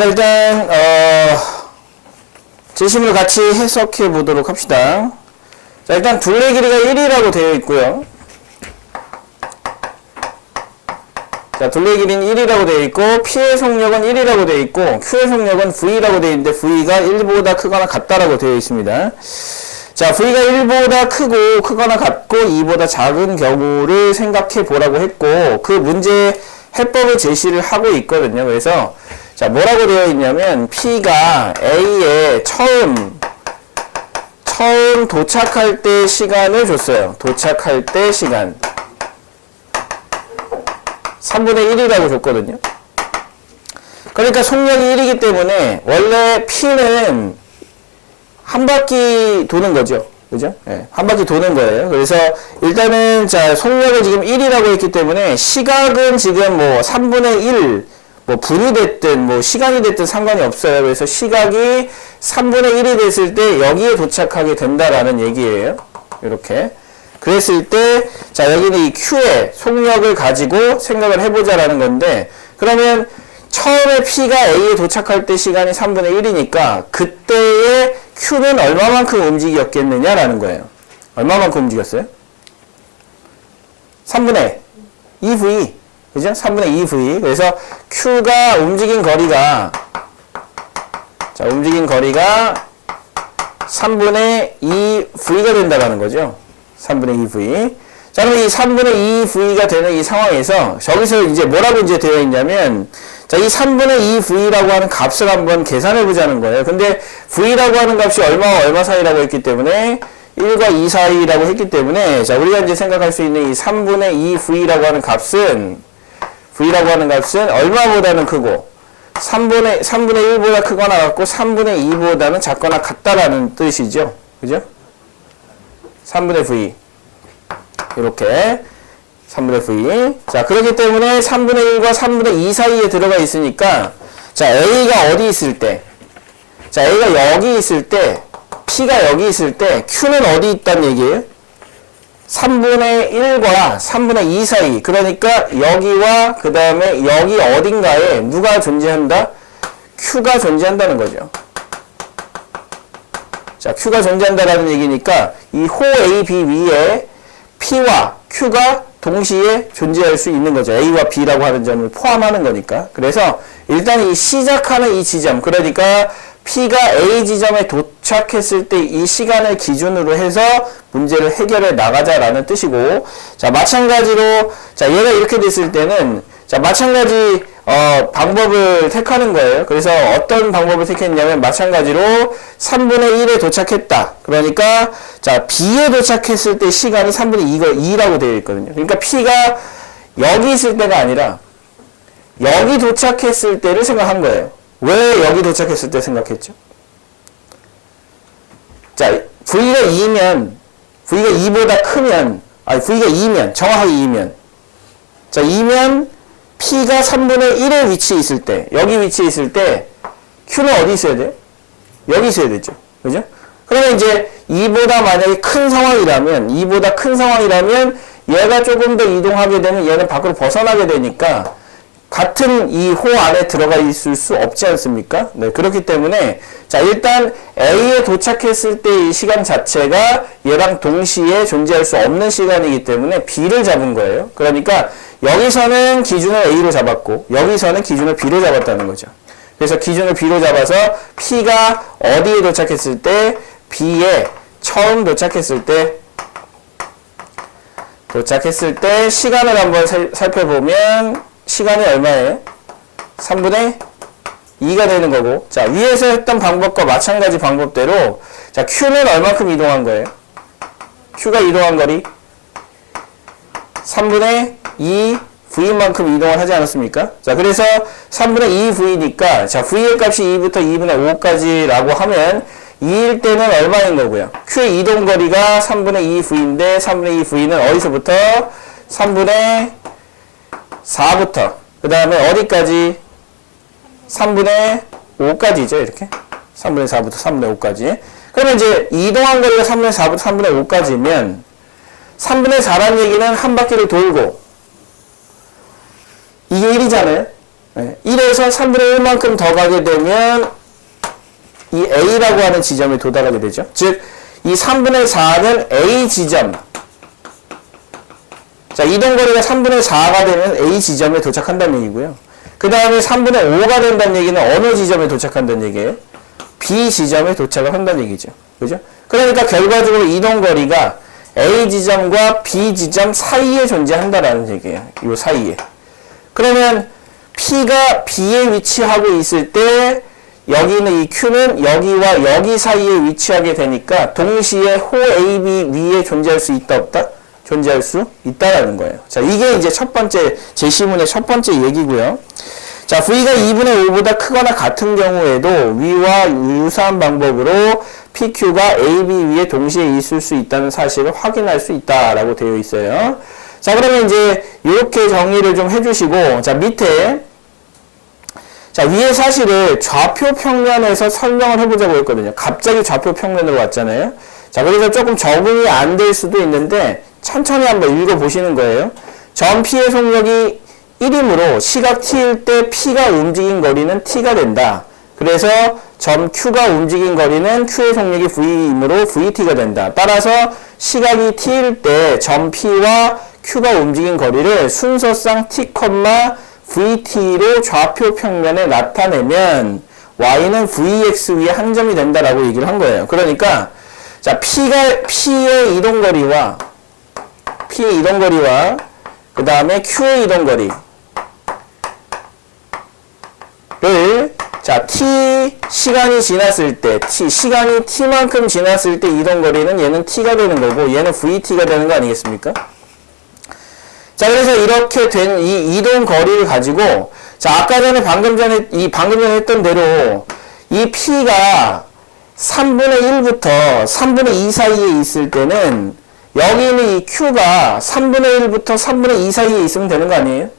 자, 일단 제시문을 같이 해석해 보도록 합시다. 자, 일단 둘레 길이가 1이라고 되어 있고요. 자, 둘레 길이는 1이라고 되어 있고, P의 속력은 1이라고 되어 있고, Q의 속력은 V라고 되어 있는데, V가 1보다 크거나 같다라고 되어 있습니다. 자, V가 1보다 크거나 같고, 2보다 작은 경우를 생각해 보라고 했고, 그 문제 해법을 제시를 하고 있거든요. 그래서, 자, 뭐라고 되어 있냐면, P가 A에 처음 도착할 때 시간을 줬어요. 도착할 때 시간. 3분의 1이라고 줬거든요. 그러니까 속력이 1이기 때문에 원래 P는 한 바퀴 도는 거죠. 그죠? 네, 한 바퀴 도는 거예요. 그래서 일단은 자, 속력을 지금 1이라고 했기 때문에 시각은 지금 뭐 3분의 1, 뭐 분이 됐든 뭐 시간이 됐든 상관이 없어요. 그래서 시각이 3분의 1이 됐을 때 여기에 도착하게 된다라는 얘기예요. 이렇게. 그랬을 때, 자, 여기는 이 Q의 속력을 가지고 생각을 해보자라는 건데, 그러면 처음에 P가 A에 도착할 때 시간이 3분의 1이니까, 그때의 Q는 얼마만큼 움직였겠느냐라는 거예요. 얼마만큼 움직였어요? 3분의 2V. 그죠? 3분의 2V. 그래서 Q가 움직인 거리가, 자, 움직인 거리가 3분의 2V가 된다라는 거죠. 3분의 2V. 자, 그럼 이 3분의 2V가 되는 이 상황에서, 저기서 이제 뭐라고 이제 되어 있냐면, 자, 이 3분의 2V라고 하는 값을 한번 계산해 보자는 거예요. 근데 V라고 하는 값이 얼마와 얼마 사이라고 했기 때문에, 1과 2 사이라고 했기 때문에, 자, 우리가 이제 생각할 수 있는 이 3분의 2V라고 하는 값은, V라고 하는 값은 얼마보다는 크고, 3분의 1보다 크거나 같고, 3분의 2보다는 작거나 같다라는 뜻이죠. 그죠? 3분의 V. 이렇게. 3분의 V. 자, 그렇기 때문에 3분의 1과 3분의 2 사이에 들어가 있으니까, 자, A가 어디 있을 때, 자, A가 여기 있을 때, P가 여기 있을 때, Q는 어디 있단 얘기예요? 3분의 1과 3분의 2 사이. 그러니까 여기와 그 다음에 여기 어딘가에 누가 존재한다? Q가 존재한다는 거죠. 자, Q가 존재한다라는 얘기니까 이 호 A, B 위에 P와 Q가 동시에 존재할 수 있는 거죠. A와 B라고 하는 점을 포함하는 거니까. 그래서 일단 이 시작하는 이 지점, 그러니까 P가 A 지점에 도착했을 때 이 시간을 기준으로 해서 문제를 해결해 나가자라는 뜻이고, 자, 마찬가지로, 자, 얘가 이렇게 됐을 때는, 자, 마찬가지, 방법을 택하는 거예요. 그래서 어떤 방법을 택했냐면, 마찬가지로 3분의 1에 도착했다. 그러니까, 자, B에 도착했을 때 시간이 3분의 2라고 되어 있거든요. 그러니까 P가 여기 있을 때가 아니라, 여기 도착했을 때를 생각한 거예요. 왜 여기 도착했을 때 생각했죠? 자, V가 2면, V가 2보다 크면, V가 2면, 정확하게 2면. 자, 2면, P가 3분의 1의 위치에 있을 때, 여기 위치에 있을 때, Q는 어디 있어야 돼요? 여기 있어야 되죠. 그죠? 그러면 이제 2보다 만약에 큰 상황이라면, 얘가 조금 더 이동하게 되면 얘는 밖으로 벗어나게 되니까, 같은 이 호 안에 들어가 있을 수 없지 않습니까? 네, 그렇기 때문에, 자, 일단 A에 도착했을 때 이 시간 자체가 얘랑 동시에 존재할 수 없는 시간이기 때문에 B를 잡은 거예요. 그러니까 여기서는 기준을 A로 잡았고, 여기서는 기준을 B로 잡았다는 거죠. 그래서 기준을 B로 잡아서 P가 어디에 도착했을 때, B에 처음 도착했을 때 시간을 한번 살펴보면, 시간이 얼마예요? 3분의 2가 되는 거고, 자, 위에서 했던 방법과 마찬가지 방법대로, 자, Q는 얼마큼 이동한 거예요? Q가 이동한 거리 3분의 2 V만큼 이동을 하지 않았습니까? 자, 그래서 3분의 2 V니까, 자, V의 값이 2부터 2분의 5까지라고 하면 2일 때는 얼마인 거고요? Q의 이동 거리가 3분의 2 V인데, 3분의 2 V는 어디서부터? 3분의 4부터 그 다음에 어디까지? 3분의 5까지죠. 이렇게 3분의 4부터 3분의 5까지. 그러면 이제 이동한 거리가 3분의 4부터 3분의 5까지면 3분의 4라는 얘기는 한 바퀴를 돌고 이게 1이잖아요. 1에서 3분의 1만큼 더 가게 되면 이 A라고 하는 지점에 도달하게 되죠. 즉, 이 3분의 4는 A 지점. 자, 이동거리가 3분의 4가 되면 A 지점에 도착한다는 얘기고요. 그 다음에 3분의 5가 된다는 얘기는 어느 지점에 도착한다는 얘기예요? B 지점에 도착을 한다는 얘기죠. 그죠? 그러니까 결과적으로 이동거리가 A 지점과 B 지점 사이에 존재한다라는 얘기예요. 이 사이에. 그러면 P가 B에 위치하고 있을 때 여기는 이 Q는 여기와 여기 사이에 위치하게 되니까 동시에 호 AB 위에 존재할 수 있다 없다? 존재할 수 있다라는 거예요. 자, 이게 이제 첫 번째 제시문의 첫 번째 얘기고요. 자, V가 2분의 5보다 크거나 같은 경우에도 위와 유사한 방법으로 PQ가 AB 위에 동시에 있을 수 있다는 사실을 확인할 수 있다라고 되어 있어요. 자, 그러면 이제 이렇게 정리를 좀 해주시고, 자, 밑에 자, 위에 사실을 좌표 평면에서 설명을 해보자고 했거든요. 갑자기 좌표 평면으로 왔잖아요. 자, 그래서 조금 적응이 안 될 수도 있는데 천천히 한번 읽어보시는 거예요. 점 P의 속력이 1이므로 시각 T일 때 P가 움직인 거리는 T가 된다. 그래서 점 Q가 움직인 거리는 Q의 속력이 V이므로 VT가 된다. 따라서 시각이 T일 때 점 P와 Q가 움직인 거리를 순서상 T, VT로 좌표 평면에 나타내면 Y는 VX 위에 한 점이 된다라고 얘기를 한 거예요. 그러니까 자, P의 이동거리와 그 다음에 Q의 이동거리를 자, T 시간이 지났을 때 시간이 T만큼 지났을 때 이동거리는 얘는 T가 되는 거고 얘는 VT가 되는 거 아니겠습니까? 자, 그래서 이렇게 된 이 이동 거리를 가지고, 자, 아까 전에 방금 전에 했던 대로, 이 P가 3분의 1부터 3분의 2 사이에 있을 때는, 여기 있는 이 Q가 3분의 1부터 3분의 2 사이에 있으면 되는 거 아니에요?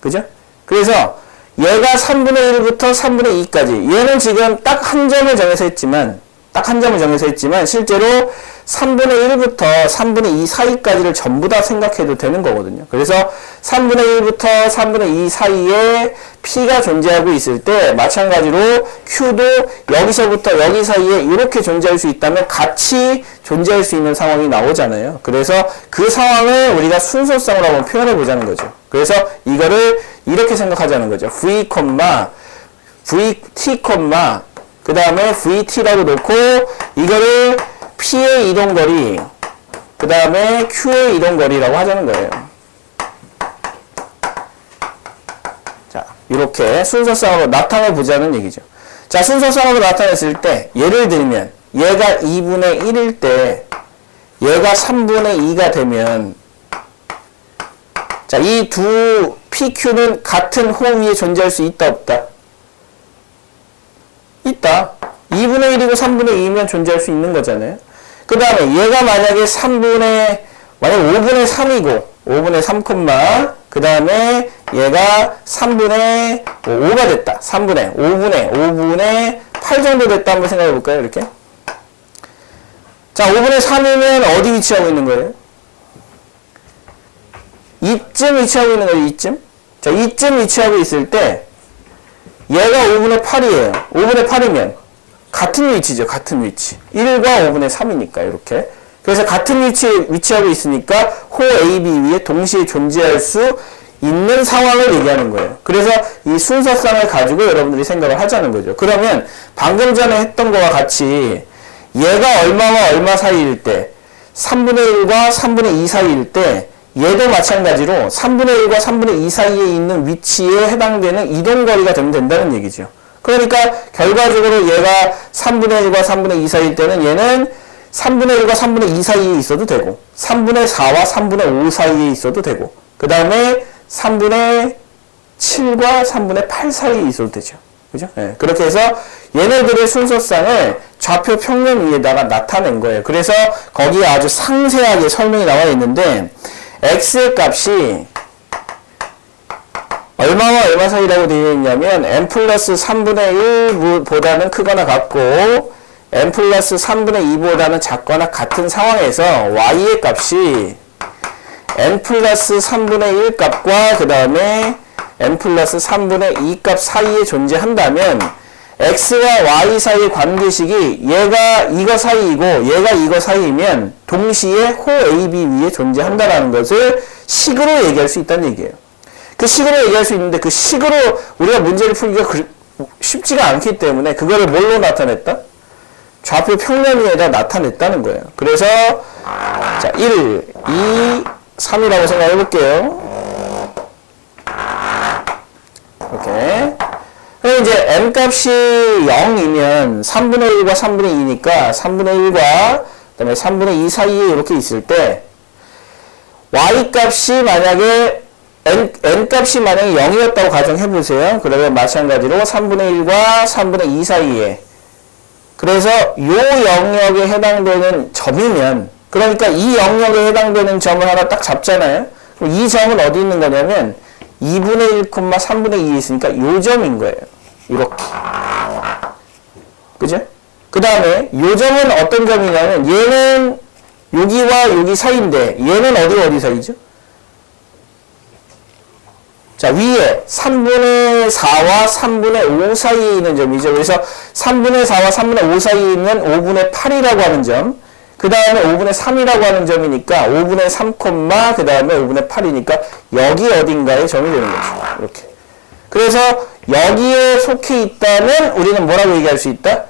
그죠? 그래서, 얘가 3분의 1부터 3분의 2까지, 얘는 지금 딱 한 점을 정해서 했지만, 실제로 3분의 1부터 3분의 2 사이까지를 전부 다 생각해도 되는 거거든요. 그래서 3분의 1부터 3분의 2 사이에 P가 존재하고 있을 때 마찬가지로 Q도 여기서부터 여기 사이에 이렇게 존재할 수 있다면 같이 존재할 수 있는 상황이 나오잖아요. 그래서 그 상황을 우리가 순서상으로 한번 표현해 보자는 거죠. 그래서 이거를 이렇게 생각하자는 거죠. VT, 그 다음에 VT라고 놓고 이거를 P의 이동거리, 그 다음에 Q의 이동거리라고 하자는 거예요. 자, 이렇게 순서상으로 나타내 보자는 얘기죠. 자, 순서상으로 나타냈을 때, 예를 들면, 얘가 2분의 1일 때, 얘가 3분의 2가 되면, 자, 이 두 PQ는 같은 호 위에 존재할 수 있다, 없다? 있다. 2분의 1이고 3분의 2면 존재할 수 있는 거잖아요. 그 다음에 얘가 만약에 5분의 3이고 5분의 3, 그 다음에 얘가 3분의 5가 됐다. 5분의 8 정도 됐다. 한번 생각해 볼까요? 이렇게. 자, 5분의 3이면 어디 위치하고 있는 거예요? 이쯤 위치하고 있는 거예요. 이쯤. 자, 이쯤 위치하고 있을 때 얘가 5분의 8이에요. 5분의 8이면 같은 위치죠. 같은 위치. 1과 5분의 3이니까 이렇게. 그래서 같은 위치에 위치하고 있으니까 호 AB 위에 동시에 존재할 수 있는 상황을 얘기하는 거예요. 그래서 이 순서상을 가지고 여러분들이 생각을 하자는 거죠. 그러면 방금 전에 했던 거와 같이 얘가 얼마와 얼마 사이일 때 3분의 1과 3분의 2 사이일 때 얘도 마찬가지로 3분의 1과 3분의 2 사이에 있는 위치에 해당되는 이동거리가 되면 된다는 얘기죠. 그러니까 결과적으로 얘가 3분의 1과 3분의 2 사이일 때는 얘는 3분의 1과 3분의 2 사이에 있어도 되고 3분의 4와 3분의 5 사이에 있어도 되고 그 다음에 3분의 7과 3분의 8 사이에 있어도 되죠. 그죠? 네. 그렇게 해서 얘네들의 순서상을 좌표 평면 위에다가 나타낸 거예요. 그래서 거기에 아주 상세하게 설명이 나와 있는데 x의 값이 얼마와 얼마 사이라고 되어 있냐면 n 플러스 3분의 1보다는 크거나 같고 n 플러스 3분의 2보다는 작거나 같은 상황에서 y의 값이 n 플러스 3분의 1 값과 그 다음에 n 플러스 3분의 2 값 사이에 존재한다면 x와 y 사이의 관계식이 얘가 이거 사이이고 얘가 이거 사이이면 동시에 호 AB 위에 존재한다라는 것을 식으로 얘기할 수 있다는 얘기예요. 그 식으로 얘기할 수 있는데 그 식으로 우리가 문제를 풀기가 쉽지가 않기 때문에 그거를 뭘로 나타냈다? 좌표 평면 위에다 나타냈다는 거예요. 그래서 자 1, 2, 3이라고 생각해 볼게요. 이렇게. 그럼 이제 n 값이 0이면 3분의 1과 3분의 2니까 3분의 1과 그다음에 3분의 2 사이에 이렇게 있을 때 y 값이 만약에 n 값이 만약에 0이었다고 가정해 보세요. 그러면 마찬가지로 3분의 1과 3분의 2 사이에 그래서 요 영역에 해당되는 점이면 그러니까 이 영역에 해당되는 점을 하나 딱 잡잖아요. 그럼 이 점은 어디 있는 거냐면 2분의 1, 3분의 2에 있으니까 요 점인 거예요. 이렇게. 그죠? 그 다음에 요 점은 어떤 점이냐면 얘는 여기와 여기 사이인데 얘는 어디 사이죠? 자, 위에 3분의 4와 3분의 5 사이에 있는 점이죠. 그래서 3분의 4와 3분의 5 사이에 있는 5분의 8이라고 하는 점. 그 다음에 5분의 3이라고 하는 점이니까 5분의 3, 그 다음에 5분의 8이니까 여기 어딘가에 점이 되는 거죠. 이렇게. 그래서 여기에 속해 있다면 우리는 뭐라고 얘기할 수 있다?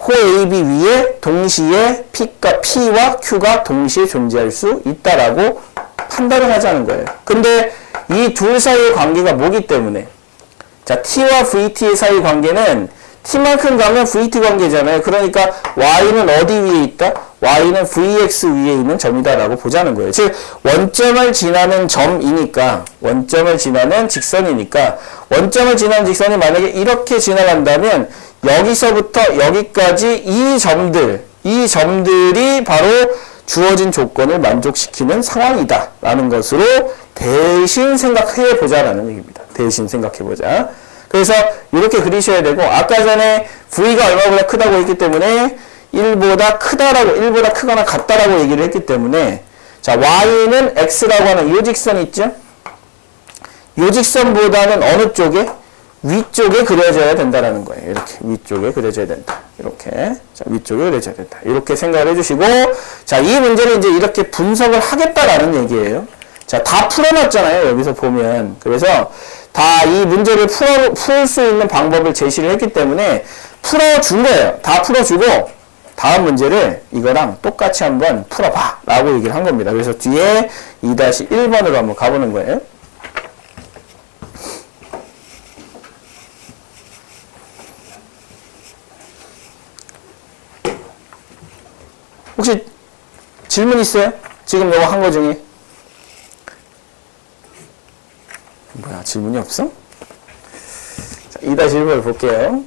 호 AB 위에 동시에 P와 Q가 동시에 존재할 수 있다라고 판단을 하자는 거예요. 근데 이 둘 사이의 관계가 뭐기 때문에 자 T와 VT 사이 관계는 T만큼 가면 VT 관계잖아요. 그러니까 Y는 어디 위에 있다? Y는 VX 위에 있는 점이다라고 보자는 거예요. 즉 원점을 지나는 점이니까 원점을 지나는 직선이니까 원점을 지나는 직선이 만약에 이렇게 지나간다면 여기서부터 여기까지 이 점들이 바로 주어진 조건을 만족시키는 상황이다 라는 것으로 대신 생각해 보자라는 얘기입니다. 대신 생각해 보자. 그래서 이렇게 그리셔야 되고 아까 전에 V가 얼마보다 크다고 했기 때문에 1보다 크거나 같다라고 얘기를 했기 때문에 자 Y는 X라고 하는 요 직선 있죠? 요 직선보다는 어느 쪽에? 위쪽에 그려져야 된다라는 거예요. 이렇게 위쪽에 그려져야 된다. 이렇게 자 위쪽에 그려져야 된다. 이렇게 생각을 해주시고 자 이 문제를 이제 이렇게 분석을 하겠다라는 얘기예요. 자 다 풀어놨잖아요. 여기서 보면 그래서 다 이 문제를 풀 수 있는 방법을 제시를 했기 때문에 풀어준 거예요. 다 풀어주고 다음 문제를 이거랑 똑같이 한번 풀어봐 라고 얘기를 한 겁니다. 그래서 뒤에 2-1번으로 한번 가보는 거예요. 혹시 질문 있어요? 지금 이거 한 거 중에? 뭐야, 질문이 없어? 자, 2-1번을 볼게요.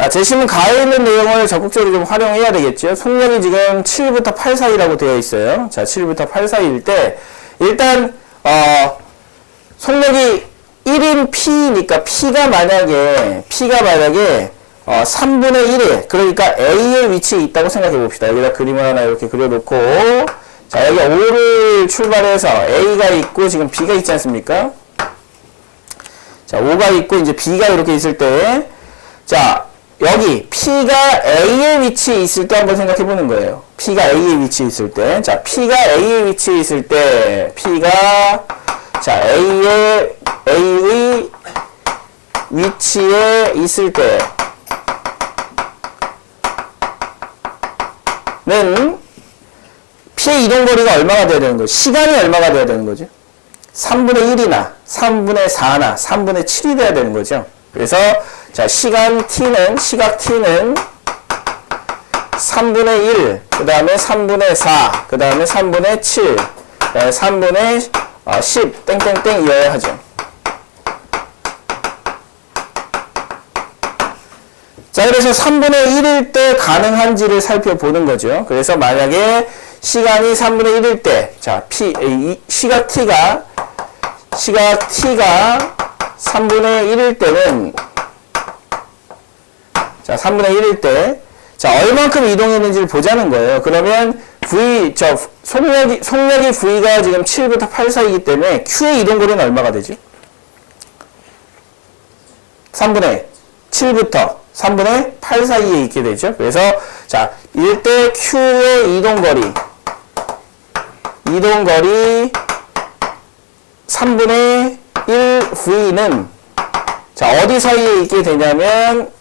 자, 제시문 가에 있는 내용을 적극적으로 좀 활용해야 되겠죠. 속력이 지금 7부터 8 사이라고 되어 있어요. 자, 7부터 8 사이일 때, 일단, 속력이 1인 P니까, P가 만약에, 3분의 1에, 그러니까 A의 위치에 있다고 생각해 봅시다. 여기다 그림을 하나 이렇게 그려놓고, 자, 여기 O를 출발해서 A가 있고, 지금 B가 있지 않습니까? 자, O가 있고, 이제 B가 이렇게 있을 때, 자, 여기 P가 A의 위치에 있을 때 한번 생각해 보는 거예요. P가 A의 위치에 있을 때. 자, P가 A의 위치에 있을 때, P가, 자, A의 위치에 있을 때는 P의 이동거리가 얼마가 돼야 되는 거죠? 시간이 얼마가 돼야 되는 거죠? 3분의 1이나, 3분의 4나, 3분의 7이 돼야 되는 거죠. 그래서 자, 시각 T는 3분의 1, 그 다음에 3분의 4, 그 다음에 3분의 7, 그 다음에 3분의 10, 땡땡땡 이어야 하죠. 자, 그래서 3분의 1일 때 가능한지를 살펴보는 거죠. 그래서 만약에 시간이 3분의 1일 때, 자, 시각 t가 3분의 1일 때는, 자, 3분의 1일 때, 자, 얼만큼 이동했는지를 보자는 거예요. 그러면 속력이 V가 지금 7부터 8 사이이기 때문에 Q의 이동거리는 얼마가 되죠? 3분의 7부터 3분의 8 사이에 있게 되죠. 그래서, 자, 이때 Q의 이동거리 3분의 1 V는, 자, 어디 사이에 있게 되냐면,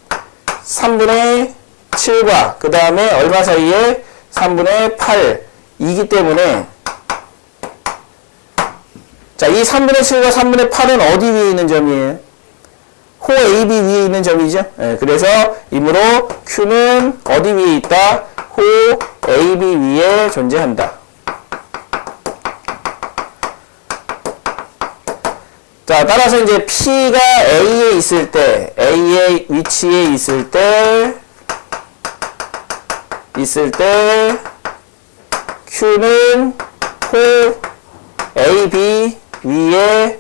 3분의 7과, 그 다음에 얼마 사이에? 3분의 8이기 때문에, 자, 이 3분의 7과 3분의 8은 어디 위에 있는 점이에요? 호 AB 위에 있는 점이죠. 예, 그래서 이므로 Q는 어디 위에 있다? 호 AB 위에 존재한다. 자, 따라서 이제 P가 A에 있을 때, A의 위치에 있을 때 Q는 호 AB 위에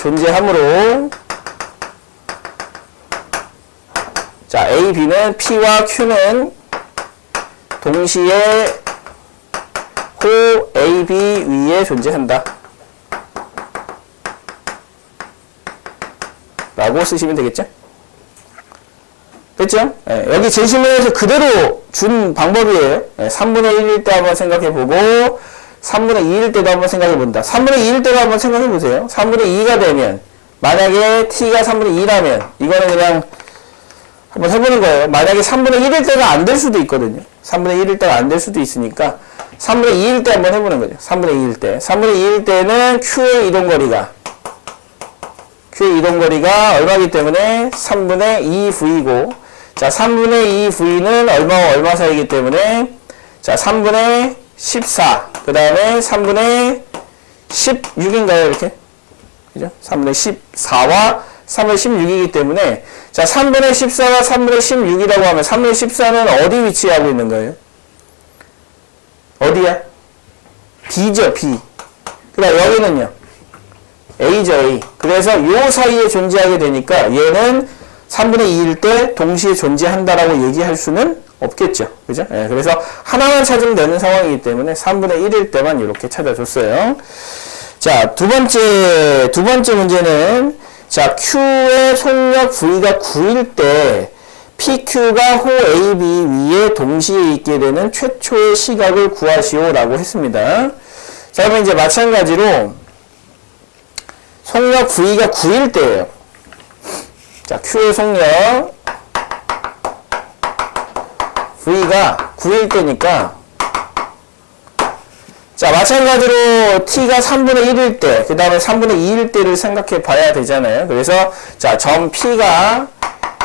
존재하므로, 자, A, B는 P와 Q는 동시에 호 A, B 위에 존재한다 라고 쓰시면 되겠죠? 됐죠? 예, 여기 제시문에서 그대로 준 방법이에요. 예, 3분의 1일 때 한번 생각해보고 3분의 2일 때도 한번 생각해본다. 3분의 2일 때도 한번 생각해보세요. 3분의 2가 되면, 만약에 t가 3분의 2라면 이거는 그냥 한번 해보는 거예요. 만약에 3분의 1일 때가 안 될 수도 있거든요. 3분의 1일 때가 안 될 수도 있으니까 3분의 2일 때 한번 해보는 거죠. 3분의 2일 때. 3분의 2일 때는 Q의 이동거리가 얼마이기 때문에 3분의 2V고, 자, 3분의 2V는 얼마와 얼마 사이이기 때문에, 자, 3분의 14, 그 다음에 3분의 16인가요? 이렇게? 그죠? 3분의 14와 3분의 16이기 때문에, 자, 3분의 14와 3분의 16이라고 하면 3분의 14는 어디 위치하고 있는 거예요? 어디야? B죠, B. 그 다음 여기는요? A죠, A. 그래서 요 사이에 존재하게 되니까 얘는 3분의 2일 때 동시에 존재한다라고 얘기할 수는 없겠죠. 그죠? 예, 그래서 하나만 찾으면 되는 상황이기 때문에 3분의 1일 때만 이렇게 찾아줬어요. 자, 두 번째 문제는, 자, Q의 속력 V가 9일 때 PQ가 호 AB 위에 동시에 있게 되는 최초의 시각을 구하시오라고 했습니다. 자, 그러면 이제 마찬가지로 속력 V가 9일 때예요. 자, Q의 속력 V가 9일 때니까, 자, 마찬가지로 T가 3분의 1일 때, 그 다음에 3분의 2일 때를 생각해 봐야 되잖아요. 그래서, 자, 점 P가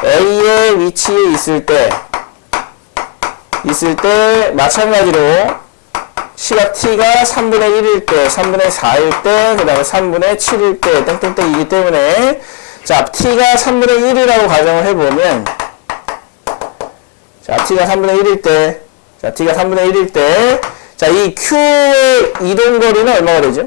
A의 위치에 있을 때, 마찬가지로, 시각 T가 3분의 1일 때, 3분의 4일 때, 그 다음에 3분의 7일 때, 땡땡땡이기 때문에, 자, T가 3분의 1이라고 가정을 해보면, 자, T가 3분의 1일 때, 자, 이 Q의 이동거리는 얼마가 되죠?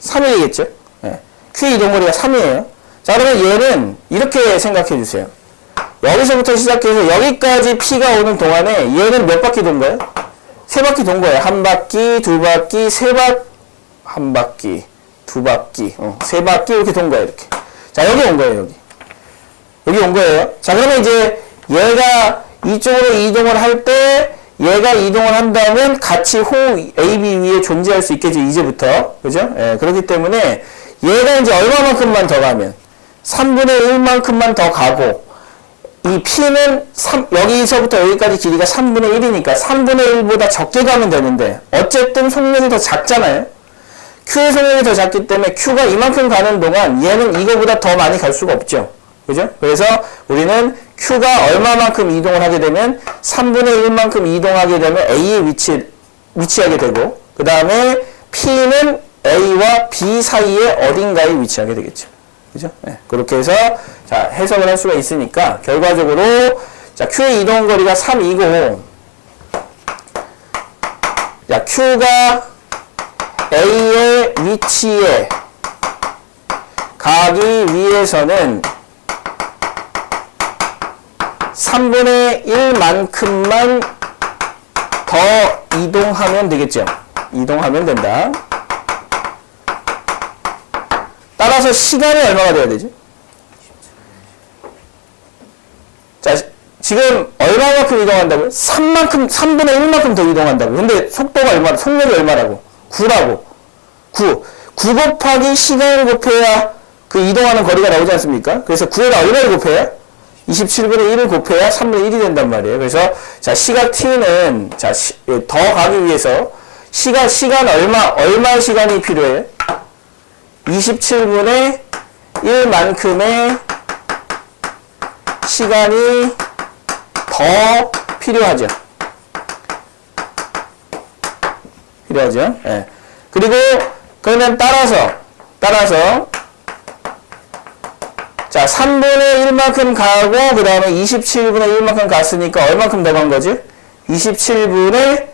3이겠죠? 네. Q의 이동거리가 3이에요. 자, 그러면 얘는 이렇게 생각해 주세요. 여기서부터 시작해서 여기까지 P가 오는 동안에 얘는 몇 바퀴 돈 거예요? 3바퀴 돈 거예요. 한 바퀴, 두 바퀴, 한 바퀴, 두 바퀴, 3바퀴 이렇게 돈 거예요. 이렇게. 자, 여기 온 거예요. 여기 온 거예요. 자, 그러면 이제 얘가 이쪽으로 이동을 할 때, 얘가 이동을 한다면 같이 호 AB 위에 존재할 수 있겠죠, 이제부터. 그죠? 예, 그렇기 때문에 얘가 이제 얼마만큼만 더 가면 3분의 1만큼만 더 가고, 이 P는 여기서부터 여기까지 길이가 3분의 1이니까 3분의 1보다 적게 가면 되는데, 어쨌든 속력이 더 작잖아요. Q의 속력이 더 작기 때문에 Q가 이만큼 가는 동안 얘는 이거보다 더 많이 갈 수가 없죠. 그죠? 그래서 우리는 Q가 얼마만큼 이동을 하게 되면 3분의 1만큼 이동하게 되면 A에 위치하게 되고, 그 다음에 P는 A와 B 사이에 어딘가에 위치하게 되겠죠. 그죠? 네. 그렇게 해서, 자, 해석을 할 수가 있으니까, 결과적으로, 자, Q의 이동 거리가 3이고, 자, Q가 A의 위치에 가기 위해서는 3분의 1만큼만 더 이동하면 되겠죠. 이동하면 된다. 따라서 시간이 얼마가 돼야 되죠? 자, 지금 얼마만큼 이동한다고요? 3분의 1만큼 더 이동한다고. 근데 속도가 얼마나, 속력이 얼마라고? 9라고. 9 곱하기 시간을 곱해야 그 이동하는 거리가 나오지 않습니까? 그래서 9에다 얼마를 곱해야? 27분의 1을 곱해야 3분의 1이 된단 말이에요. 그래서, 자, 시각 t는, 자, 더 가기 위해서, 시간 얼마 시간이 필요해? 27분의 1만큼의 시간이 더 필요하죠. 필요하죠. 예. 그리고, 그러면 따라서, 자, 3분의 1만큼 가고, 그 다음에 27분의 1만큼 갔으니까 얼만큼 더 간 거지? 27분의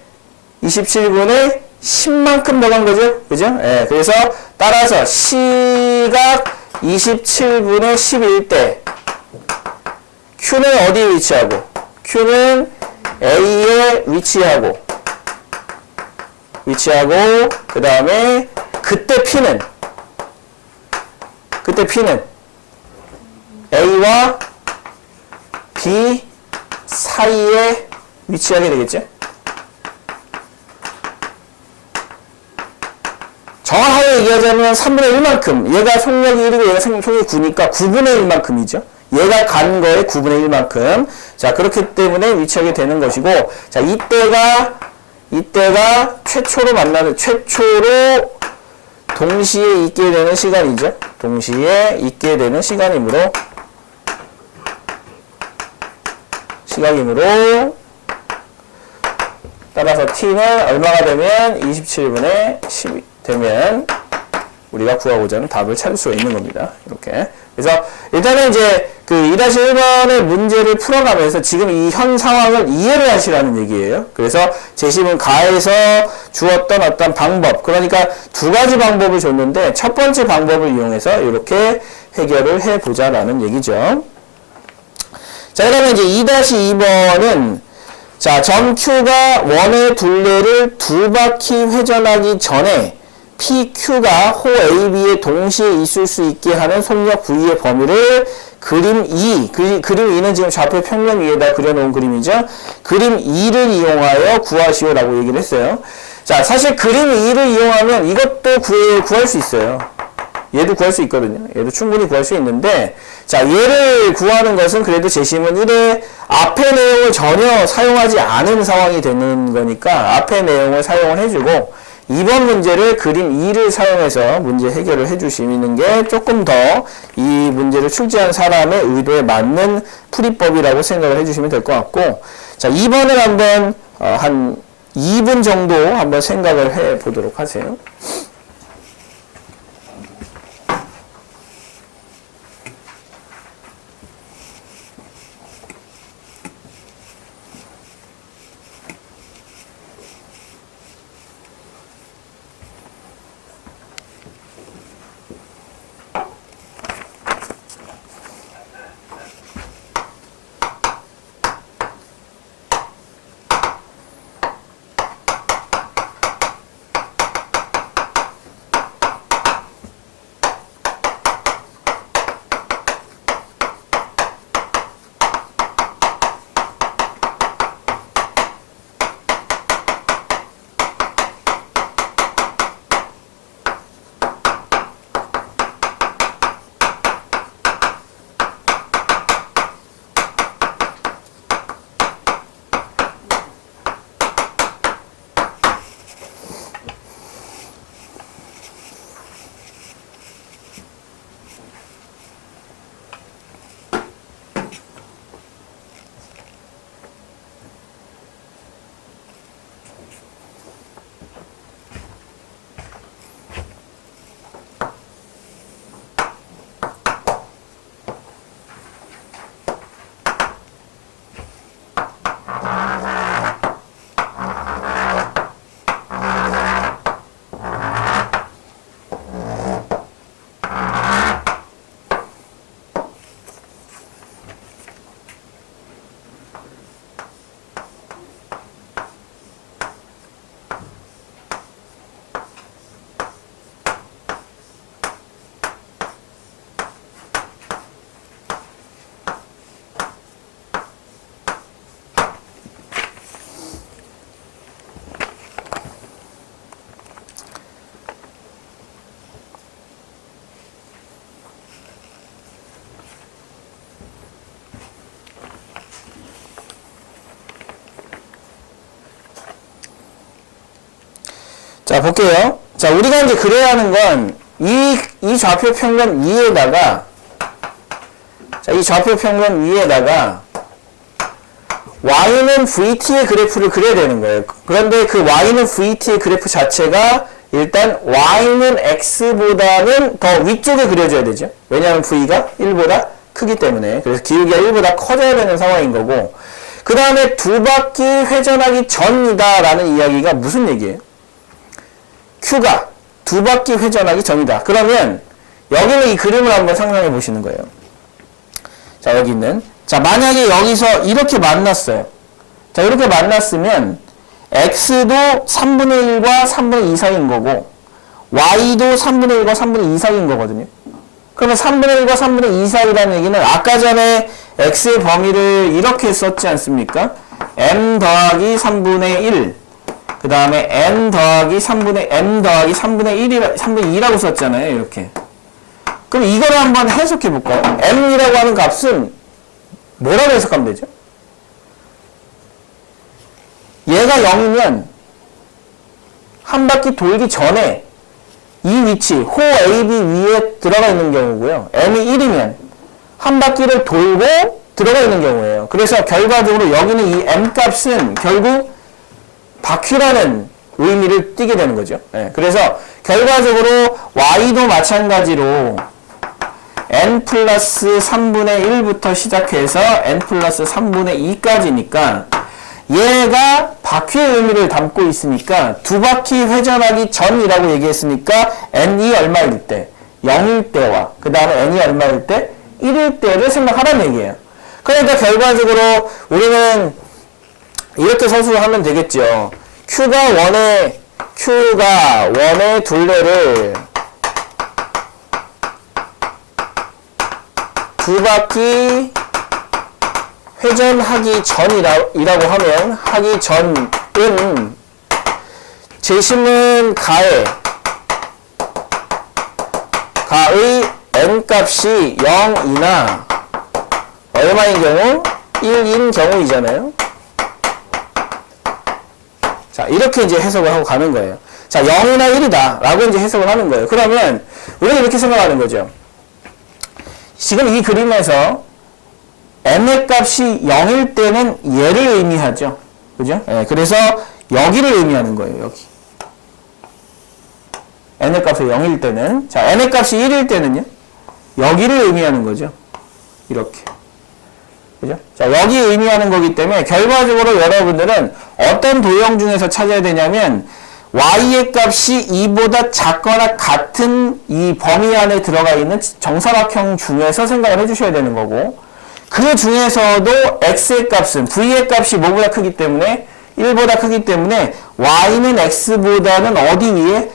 10만큼 더 간 거죠? 그죠? 예. 그래서, 따라서, 시각 27분의 11대, Q는 어디에 위치하고? Q는 A에 위치하고, 그 다음에, 그때 P는 A와 B 사이에 위치하게 되겠죠? 정확하게 얘기하자면 3분의 1만큼, 얘가 속력이 1이고 얘가 속력이 9니까 9분의 1만큼이죠. 얘가 간 거에 9분의 1만큼. 자, 그렇기 때문에 위치하게 되는 것이고, 자, 이때가 최초로 동시에 있게 되는 시간이죠. 동시에 있게 되는 시간이므로, 따라서 t는 얼마가 되면 27분의 10이 되면 우리가 구하고자 하는 답을 찾을 수가 있는 겁니다. 이렇게. 그래서 일단은 이제 그 2-1번의 문제를 풀어가면서 지금 이 현 상황을 이해를 하시라는 얘기예요. 그래서 제시문 가에서 주었던 어떤 방법, 그러니까 두 가지 방법을 줬는데 첫 번째 방법을 이용해서 이렇게 해결을 해보자라는 얘기죠. 자, 그러면 이제 2-2번은 자, 점 Q가 원의 둘레를 두 바퀴 회전하기 전에 PQ가 호 AB에 동시에 있을 수 있게 하는 속력 V의 범위를 그림 2, 그림 2는 지금 좌표 평면 위에다 그려놓은 그림이죠. 그림 2를 이용하여 구하시오라고 얘기를 했어요. 자, 사실 그림 2를 이용하면 이것도 구할 수 있어요. 얘도 구할 수 있거든요. 얘도 충분히 구할 수 있는데, 자, 얘를 구하는 것은 그래도 제시문 1의 앞의 내용을 전혀 사용하지 않은 상황이 되는 거니까 앞의 내용을 사용을 해주고, 이번 문제를 그림 2를 사용해서 문제 해결을 해주시는 게 조금 더 이 문제를 출제한 사람의 의도에 맞는 풀이법이라고 생각을 해주시면 될 것 같고, 자, 2번을 한번 한 2분 정도 한번 생각을 해 보도록 하세요. 자, 볼게요. 자, 우리가 이제 그래야 하는 건, 이 좌표 평면 위에다가, 자, 이 좌표 평면 위에다가, y는 vt의 그래프를 그려야 되는 거예요. 그런데 그 y는 vt의 그래프 자체가 일단 y는 x보다는 더 위쪽에 그려져야 되죠. 왜냐하면 v가 1보다 크기 때문에. 그래서 기울기가 1보다 커져야 되는 상황인 거고, 그 다음에 두 바퀴 회전하기 전이다 라는 이야기가 무슨 얘기예요? Q가 두 바퀴 회전하기 전이다. 그러면 여기는 이 그림을 한번 상상해 보시는 거예요. 자, 여기 있는. 자, 만약에 여기서 이렇게 만났어요. 자, 이렇게 만났으면 x도 3분의 1과 3분의 2 사이인 거고 y도 3분의 1과 3분의 2 사이인 거거든요. 그러면 3분의 1과 3분의 2 사이라는 얘기는 아까 전에 x의 범위를 이렇게 썼지 않습니까? m 더하기 3분의 1, 그 다음에 m 더하기 3분의 2라고 썼잖아요. 이렇게. 그럼 이거를 한번 해석해 볼까요? m이라고 하는 값은 뭐라고 해석하면 되죠? 얘가 0이면 한 바퀴 돌기 전에 이 위치, 호 AB 위에 들어가 있는 경우고요. m이 1이면 한 바퀴를 돌고 들어가 있는 경우예요. 그래서 결과적으로 여기는 이 m 값은 결국 바퀴라는 의미를 띠게 되는 거죠. 네, 그래서 결과적으로 y도 마찬가지로 n 플러스 3분의 1부터 시작해서 n 플러스 3분의 2까지니까 얘가 바퀴의 의미를 담고 있으니까 두 바퀴 회전하기 전이라고 얘기했으니까 n이 얼마일 때? 0일 때와 그 다음에 n이 얼마일 때? 1일 때를 생각하라는 얘기예요. 그러니까 결과적으로 우리는 이렇게 서술을 하면 되겠죠. Q가 원의 둘레를 두 바퀴 회전하기 전이라고 하면 하기 전은 제심은 가의 n값이 0이나 얼마인 경우? 1인 경우이잖아요. 자, 이렇게 이제 해석을 하고 가는 거예요. 자, 0이나 1이다 라고 이제 해석을 하는 거예요. 그러면 우리가 이렇게 생각하는 거죠. 지금 이 그림에서 m의 값이 0일 때는 얘를 의미하죠. 그죠? 예, 그래서 여기를 의미하는 거예요. 여기. n의 값이 0일 때는. 자, n의 값이 1일 때는요. 여기를 의미하는 거죠. 이렇게. 그죠? 자, 여기 의미하는 거기 때문에 결과적으로 여러분들은 어떤 도형 중에서 찾아야 되냐면 y의 값이 2보다 작거나 같은 이 범위 안에 들어가 있는 정사각형 중에서 생각을 해주셔야 되는 거고, 그 중에서도 x의 값은 v의 값이 뭐보다 크기 때문에 1보다 크기 때문에 y는 x보다는 어디 위에?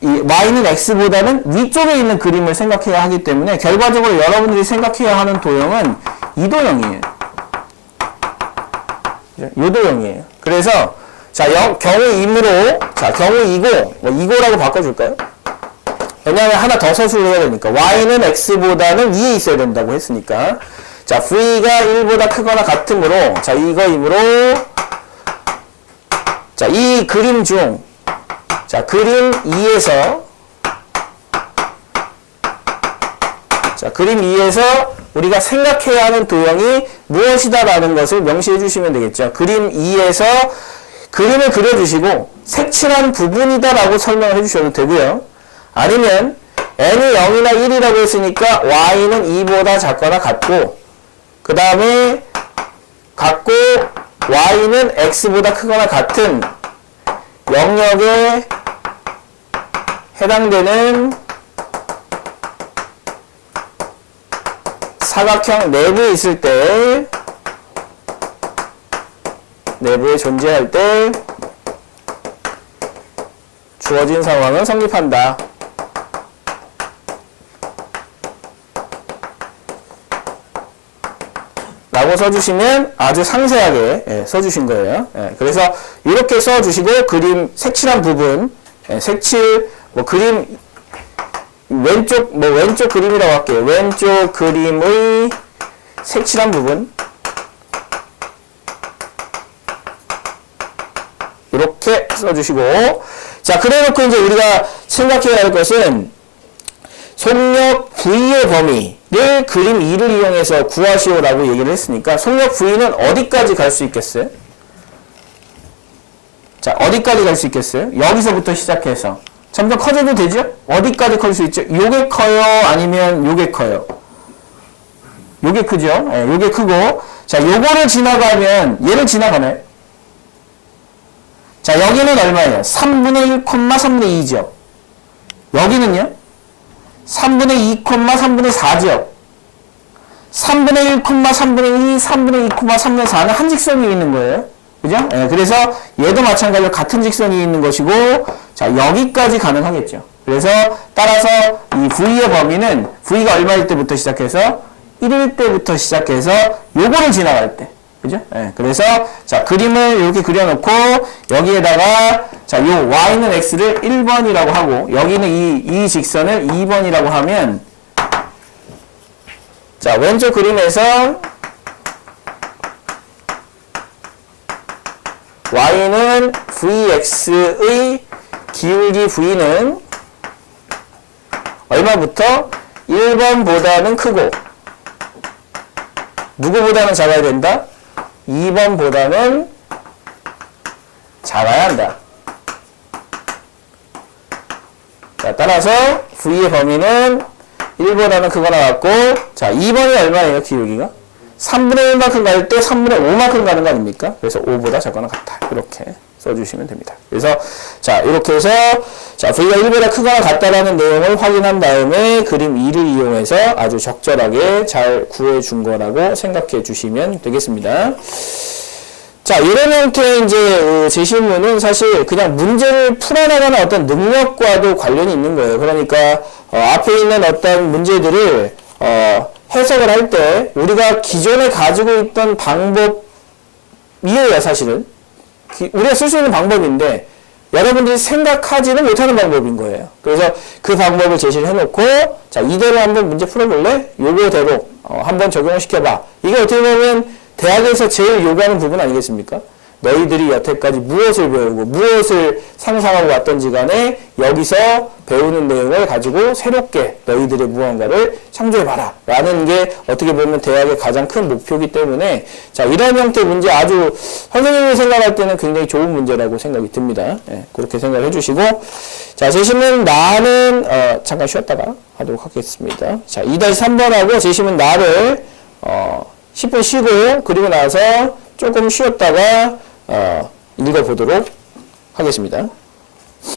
y는 x보다는 위쪽에 있는 그림을 생각해야 하기 때문에 결과적으로 여러분들이 생각해야 하는 도형은 이 도형이에요. 이 do형이에요. 그래서 자, 경우 2으로 경우 2고 뭐 2고라고 바꿔줄까요? 왜냐하면 하나 더 서술을 해야 되니까 y는 x보다는 위에 있어야 된다고 했으니까 자, v가 1보다 크거나 같으므로 자, 이거이므로 자, 이 그림 중 자, 그림 2에서 자, 그림 2에서 우리가 생각해야 하는 도형이 무엇이다 라는 것을 명시해 주시면 되겠죠. 그림 2에서 그림을 그려주시고 색칠한 부분이다 라고 설명을 해주셔도 되고요. 아니면 n이 0이나 1이라고 했으니까 y는 2보다 작거나 같고 그 다음에 같고 y는 x보다 크거나 같은 영역에 해당되는 사각형 내부에 있을 때, 내부에 존재할 때 주어진 상황은 성립한다. 라고 써주시면 아주 상세하게 써주신 거예요. 그래서 이렇게 써주시고 그림 색칠한 부분, 색칠 뭐 그림 왼쪽 그림이라고 할게요. 왼쪽 그림의 색칠한 부분 이렇게 써주시고 자, 그래놓고 이제 우리가 생각해야 할 것은 속력 V의 범위를 그림 2를 이용해서 구하시오라고 얘기를 했으니까 속력 V는 어디까지 갈 수 있겠어요? 자, 어디까지 갈 수 있겠어요? 여기서부터 시작해서 점점 커져도 되죠? 어디까지 클 수 있죠? 요게 커요? 아니면 요게 커요? 요게 크죠? 네, 요게 크고, 자, 요거를 지나가면 얘를 지나가나요? 자, 여기는 얼마예요? 3분의 1, 3분의 2죠. 여기는요? 3분의 2, 3분의 4죠. 3분의 1, 3분의 2, 3분의 2, 3분의 4는 한 직선이 있는 거예요. 그죠? 예, 그래서 얘도 마찬가지로 같은 직선이 있는 것이고, 자, 여기까지 가능하겠죠. 그래서 따라서 이 V의 범위는 V가 얼마일 때부터 시작해서 1일 때부터 시작해서 요거를 지나갈 때. 그죠? 예, 그래서 자, 그림을 이렇게 그려놓고 여기에다가 자, 요 y는 x를 1번이라고 하고 여기는 이 직선을 2번이라고 하면 자, 왼쪽 그림에서 y는 vx의 기울기 v는 얼마부터 1번보다는 크고 누구보다는 작아야 된다? 2번보다는 작아야 한다. 자, 따라서 V의 범위는 1보다는 크거나 같고, 자, 2번이 얼마예요, 기울기가? 3분의 1만큼 갈 때 3분의 5만큼 가는 거 아닙니까? 그래서 5보다 작거나 같다. 이렇게 써주시면 됩니다. 그래서, 자, 이렇게 해서, 자, V가 1보다 크거나 같다라는 내용을 확인한 다음에 그림 2를 이용해서 아주 적절하게 잘 구해준 거라고 생각해 주시면 되겠습니다. 자, 이런 형태의 이제 제시문은 사실 그냥 문제를 풀어나가는 어떤 능력과도 관련이 있는 거예요. 그러니까, 앞에 있는 어떤 문제들을, 해석을 할 때 우리가 기존에 가지고 있던 방법이에요, 사실은. 우리가 쓸 수 있는 방법인데 여러분들이 생각하지는 못하는 방법인 거예요. 그래서 그 방법을 제시를 해놓고 자, 이대로 한번 문제 풀어볼래? 요거대로 한번 적용을 시켜봐. 이게 어떻게 보면 대학에서 제일 요구하는 부분 아니겠습니까? 너희들이 여태까지 무엇을 배우고 무엇을 상상하고 왔던지 간에 여기서 배우는 내용을 가지고 새롭게 너희들의 무언가를 창조해봐라 라는 게 어떻게 보면 대학의 가장 큰 목표이기 때문에 자, 이런 형태의 문제 아주 선생님이 생각할 때는 굉장히 좋은 문제라고 생각이 듭니다. 예, 그렇게 생각을 해주시고 자, 제시문 나는 잠깐 쉬었다가 하도록 하겠습니다. 자, 2-3번하고 제시문 나를 10분 쉬고 그리고 나서 조금 쉬었다가 읽어보도록 하겠습니다.